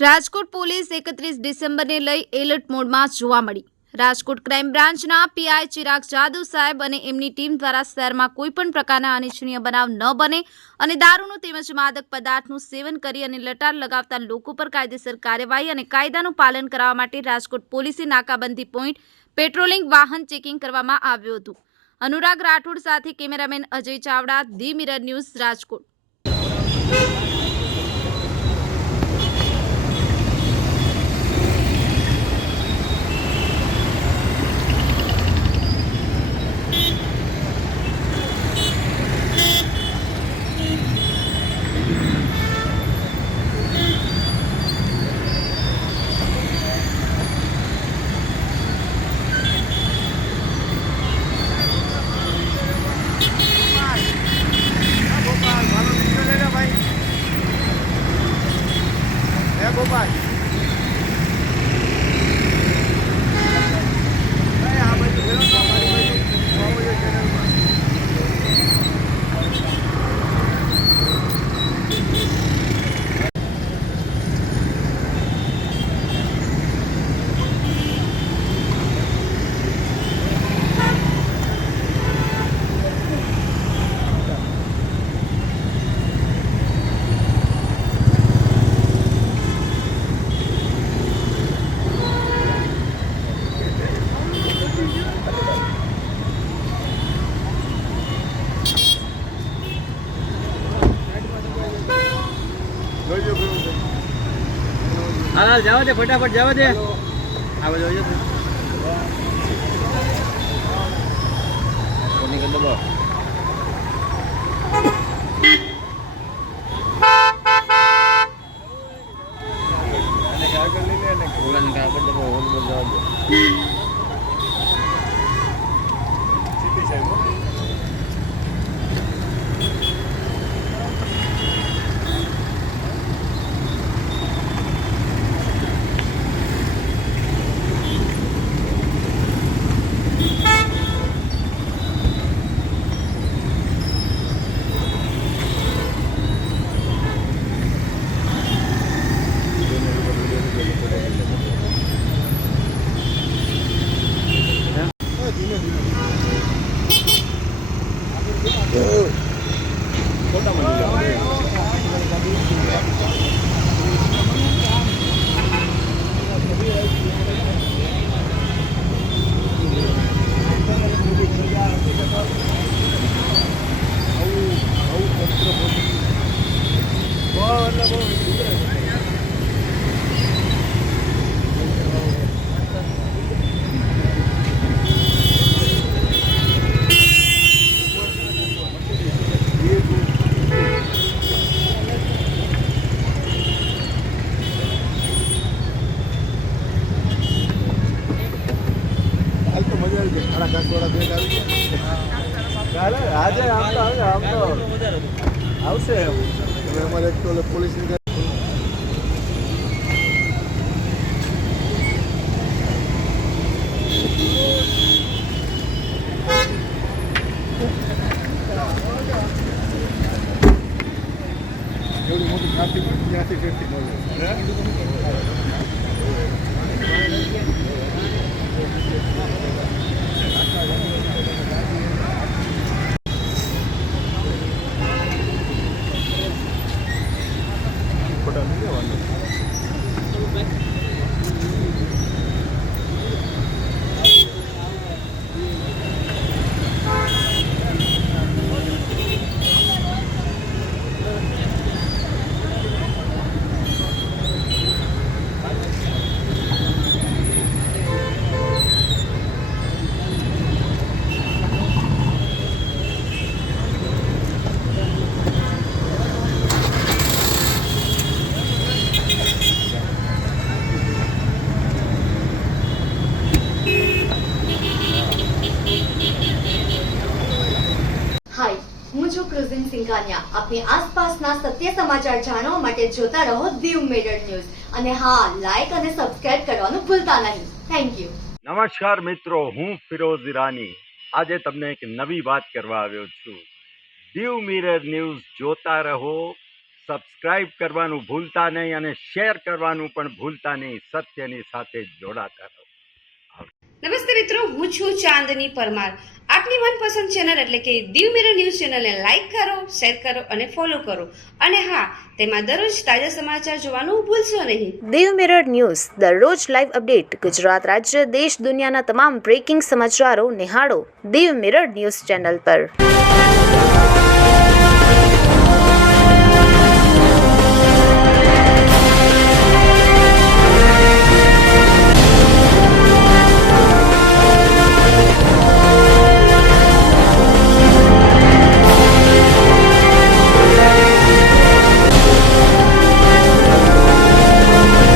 Rajkot police 31 ડિસેમ્બરને લઈ alert મોડમાં જોવા મળી। રાજકોટ ક્રાઇમ બ્રાન્ચના પીઆઈ ચિરાગ જાદવ સાહેબ અને એમની ટીમ દ્વારા શહેરમાં કોઈપણ પ્રકારના અનિચ્છનીય બનાવ ન બને અને દારૂનું તેમજ માદક પદાર્થનું સેવન કરી અને લટાર લગાવતા લોકો પર કાયદેસર કાર્યવાહી અને કાયદાનું પાલન કરાવવા માટે રાજકોટ પોલીસે નાકાબંધી પોઈન્ટ પેટ્રોલિંગ વાહન ચેકિંગ કરવામાં આવ્યું હતું। અનુરાગ રાઠોડ સાથે cameraman Ajay Chavda, the Mirror News, Rajkot. Gopal हाल जाओ दे फटाफट जाओ दे आ बाजू जो कोनी कर दो અને આગળ લઈ લે ને ઓલાને આગળ દબો ઓલ પર જાવ દે સીધી સાઈડ આજે આમ તો આવશે અમારે પોલીસ એવડી મોટી ટ્રાફિક ત્યાંથી ફેરથી મળે अपने आसपासना सत्य समाचार जाणवा माटे जोता रहो दीव मिरर न्यूज અને હા લાઈક અને સબસ્ક્રાઇબ કરવાનું ભૂલતા નહીં। Thank you. નમસ્કાર મિત્રો, હું ફિરોઝ ઈરાની આજે તમને એક નવી વાત કરવા આવ્યો છું। દીવ મિરર ન્યૂઝ જોતા રહો, સબસ્ક્રાઇબ કરવાનું ભૂલતા નહીં અને શેર કરવાનું પણ ભૂલતા નહીં. સત્યની સાથે જોડાતા રહો. નમસ્તે મિત્રો, હું છું ચાંદની પરમાર. આપની મનપસંદ ચેનલ એટલે કે દીવ મિરર ન્યૂઝ ચેનલને લાઈક કરો, શેર કરો અને ફોલો કરો. અને હા, તેમાં દરરોજ તાજા સમાચાર જોવાનું ભૂલશો નહીં. દીવ મિરર ન્યૂઝ દરરોજ લાઈવ અપડેટ. ગુજરાત રાજ્ય, દેશ, દુનિયાના તમામ બ્રેકિંગ સમાચારો નિહાળો દીવ મિરર ન્યૂઝ ચેનલ પર.